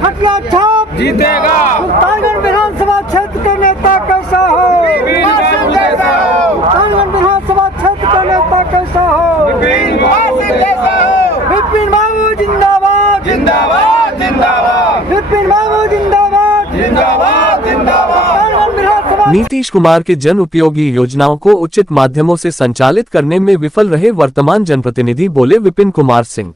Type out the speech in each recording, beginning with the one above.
खटिया छाप जीतेगा। सुल्तानगंज विधानसभा क्षेत्र के नेता कैसा हो? सुल्तानगंज विधानसभा क्षेत्र का नेता कैसा हो? विपिन बाबू जिंदाबाद जिंदाबाद जिंदाबाद विपिन बाबू जिंदाबाद जिंदाबाद जिंदाबाद। सुल्तानगंज विधानसभा नीतीश कुमार के जन उपयोगी योजनाओं को उचित माध्यमों से संचालित करने में विफल रहे वर्तमान जनप्रतिनिधि, बोले विपिन कुमार सिंह।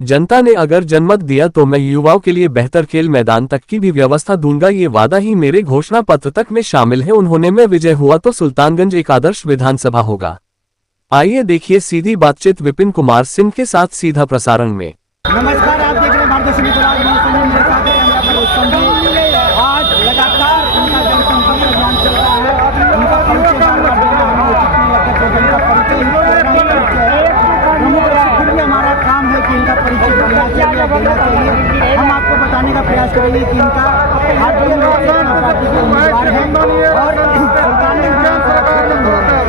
जनता ने अगर जनमत दिया तो मैं युवाओं के लिए बेहतर खेल मैदान तक की भी व्यवस्था दूंगा, ये वादा ही मेरे घोषणा पत्र तक में शामिल है। उन्होंने मैं विजय हुआ तो सुल्तानगंज एक आदर्श विधानसभा होगा। आइए देखिए सीधी बातचीत विपिन कुमार सिंह के साथ सीधा प्रसारण में। नमस्कार, आप देख रहे हैं भारतीय समिति राज मेरे साथ आज लगातार उनका जनसंपर्क अभियान चल रहा है। उनका परिचय हमें उचित नहीं लगता तो जिनका परिचय फिर भी हमारा काम है कि इनका परिचय देना चाहिए। हम आपको बताने का प्रयास करेंगे कि इनका भारतीय जनता पार्टी के उम्मीदवार है और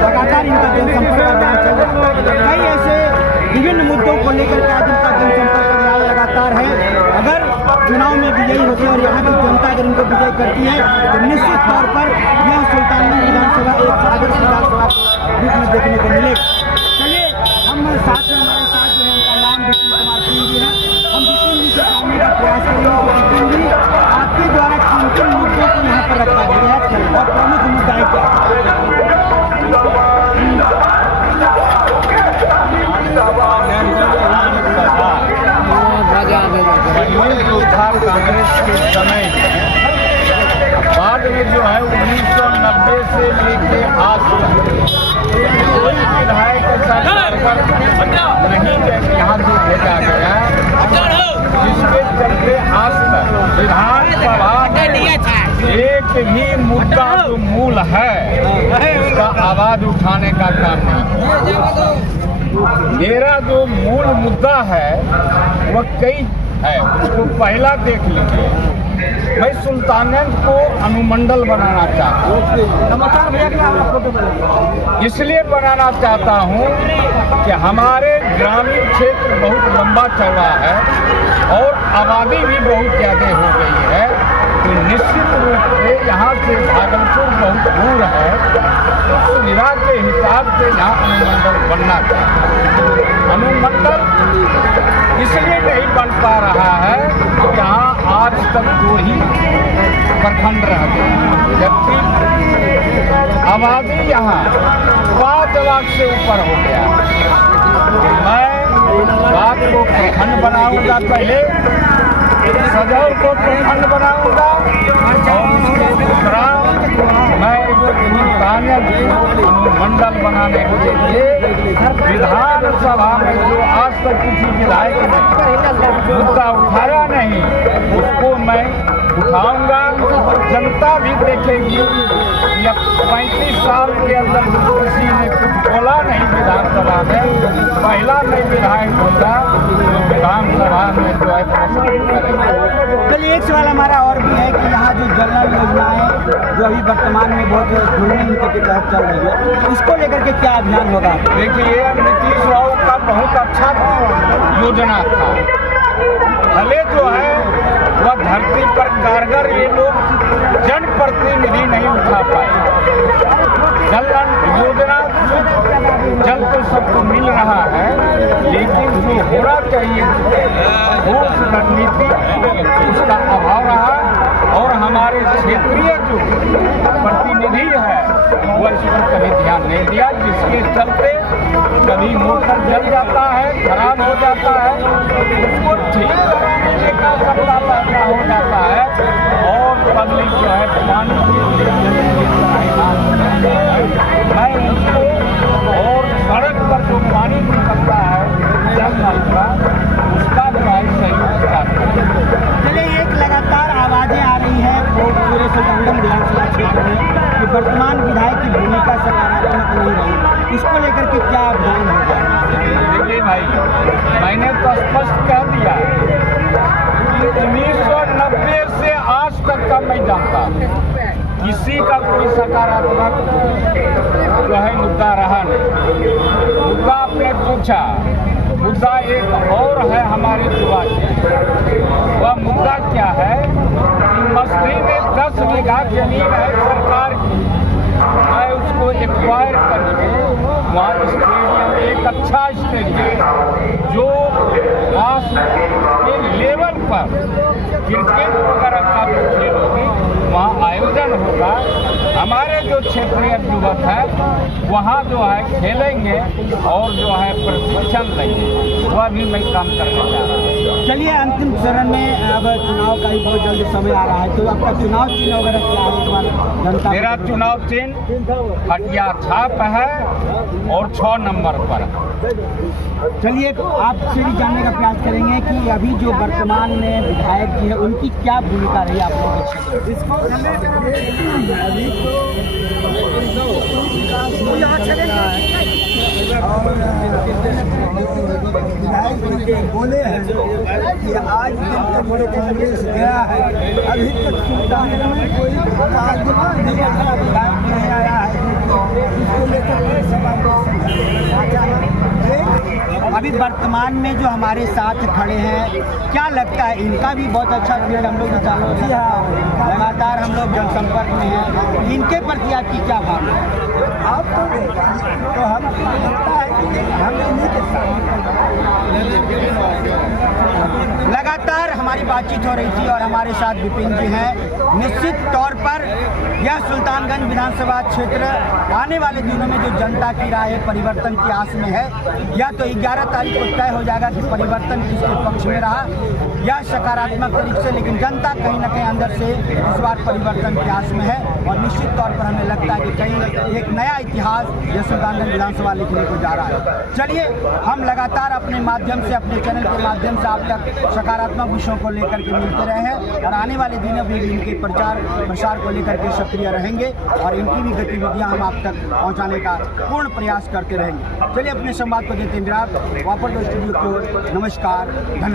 लगातार इनका जनसंपर्क अभियान चल रहा है। कई ऐसे विभिन्न मुद्दों को लेकर के आज इनका जनसंपर्क अभियान लगातार है। अगर चुनाव में विजयी होते हैं और यहाँ की जनता अगर इनको विजय करती है तो निश्चित तौर पर यह सुल्तानगंज विधानसभा एक आदर्श विधानसभा के रूप में देखने को मिलेगा। चलिए हम साथ में हमारे साथ जो है उनका नाम विपिन कुमार सिंह जी है। हम विपिन जी से जानने का प्रयास करेंगे कि विपिन जी आपके द्वारा किन किन मुद्दों को यहाँ पर रखा गया है और प्रमुख मुद्दा है क्या? कांग्रेस के समय बाद में जो है 1990 से लेके आज कोई विधायक नहीं यहाँ से भेजा गया, जिसके चलते आज तक विधानसभा एक भी मुद्दा जो मूल है उसका आवाज उठाने का काम नहीं। मेरा जो मूल मुद्दा है वह कई है, उसको पहला देख लीजिए। मैं सुल्तानगंज को अनुमंडल बनाना चाहता हूँ। इसलिए बनाना चाहता हूँ कि हमारे ग्रामीण क्षेत्र बहुत लंबा चौड़ा है और आबादी भी बहुत ज़्यादा हो गई है, तो निश्चित रूप से यहाँ से भागलपुर बहुत दूर है, तो सुविधा के हिसाब से यहाँ अनुमंडल बनना चाहिए। अनुमंडल इसलिए नहीं बन पा रहा है कि यहाँ आज तक 2 ही प्रखंड रह गए, जबकि आबादी यहाँ 5 लाख से ऊपर हो गया। मैं बात को प्रखंड बनाऊंगा, पहले सजौर को प्रखंड बनाऊंगा और उसके दूसरा मैं अनुमंडल बनाने के लिए विधानसभा में जो आज तक किसी विधायक ने मुद्दा उठाया नहीं उसको मैं उठाऊंगा। जनता भी देखेगी या 35 साल के अंदर किसी ने कुछ बोला नहीं विधानसभा में, पहला मैं विधायक होगा तो विधानसभा में जो है प्रश्न करेंगे। चलिए एक सवाल हमारा और भी है कि यहाँ जो जल नल योजना है जो अभी वर्तमान में बहुत धुलने के तहत चल रही है, इसको लेकर के क्या अभियान होगा? देखिए, नीतीश राव का बहुत अच्छा योजना था, भले जो है वह धरती पर कारगर ये लोग जनप्रतिनिधि नहीं उठा पाए। जल योजना जल तो सबको मिल रहा है, लेकिन जो होना चाहिए ठोस रणनीति उसका अभाव रहा और हमारे क्षेत्रीय जो प्रतिनिधि है वह इस पर कभी ध्यान नहीं दिया, जिसके चलते कभी मोटर जल जाता है, खराब हो जाता है, उसको ठीक करने का सपना पैदा हो जाता है और पब्लिक जो है पानी मैं उसको और सड़क पर जो पानी निकलता है जल नल का उसका जो है सहयोग करता है। चलिए एक लगातार आवाज़ें आ रही है पूरे सुल्तानगंज विधानसभा क्षेत्र में कि वर्तमान विधायक की भूमिका सकारात्मक नहीं रही, इसको लेकर के क्या अभियान होगा? देखिए भाई, मैंने तो स्पष्ट कह दिया कि 1990 से आज तक का मैं जानता किसी का कोई सकारात्मक जो है मुद्दा रहा नहीं। मुद्दा आपने पूछा, मुद्दा एक और है हमारी युवा की, वह मुद्दा क्या है जहाँ जमीन है सरकार की, मैं उसको एक्वायर करके वहाँ स्टेडियम, एक अच्छा स्टेडियम जो आस के लेवल पर क्रिकेट वगैरह का भी खेल होगी, वहाँ आयोजन होगा। हमारे जो क्षेत्रीय युवक है वहाँ जो है खेलेंगे और जो है प्रशिक्षण लेंगे, वह भी मैं काम करने जा रहा हूँ। चलिए, अंतिम चरण में अब चुनाव का ही बहुत जल्द समय आ रहा है, तो आपका चुनाव चिन्ह वगैरह क्या है? इस बार जनता मेरा चुनाव चिन्ह हटिया छाप है और 6 नंबर पर है। चलिए, आपसे भी जानने का प्रयास करेंगे कि अभी जो वर्तमान में विधायक जी है उनकी क्या भूमिका रही आप लोगों बोले हैं कि आज कांग्रेस गया है, अभी तक सुविधा में कोई नहीं आया है, इसको लेकर अभी वर्तमान में जो हमारे साथ खड़े हैं, क्या लगता है इनका भी बहुत अच्छा पीरियड हम लोग भी चालू है? लगातार हम लोग जनसंपर्क में हैं, इनके प्रति आपकी क्या भावना है? आप तो हम लगता है कि हम इन्हीं के साथ लगातार हमारी बातचीत हो रही थी और हमारे साथ विपिन जी हैं। निश्चित तौर पर यह सुल्तानगंज विधानसभा क्षेत्र आने वाले दिनों में जो जनता की राय है, परिवर्तन की आस में है। या तो 11 तारीख को तय हो जाएगा कि परिवर्तन किसके पक्ष में रहा, या सकारात्मक तरीके से, लेकिन जनता कहीं ना कहीं अंदर से इस बार परिवर्तन की आस में है। और निश्चित तौर पर हमें लगता है कि कहीं एक नया इतिहास यह सुल्तानगंज विधानसभा लिखने को जा रहा है। चलिए, हम लगातार अपने माध्यम से, अपने चैनल के माध्यम से आप तक सकारात्मक विषयों को लेकर के मिलते रहे हैं और आने वाले दिनों में भी इनके प्रचार प्रसार को लेकर के सक्रिय रहेंगे और इनकी भी गतिविधियां हम आप तक पहुंचाने का पूर्ण प्रयास करते रहेंगे। चलिए, अपने संवाद को देते हैं विराम। वापस स्टूडियो की ओर नमस्कार, धन्यवाद।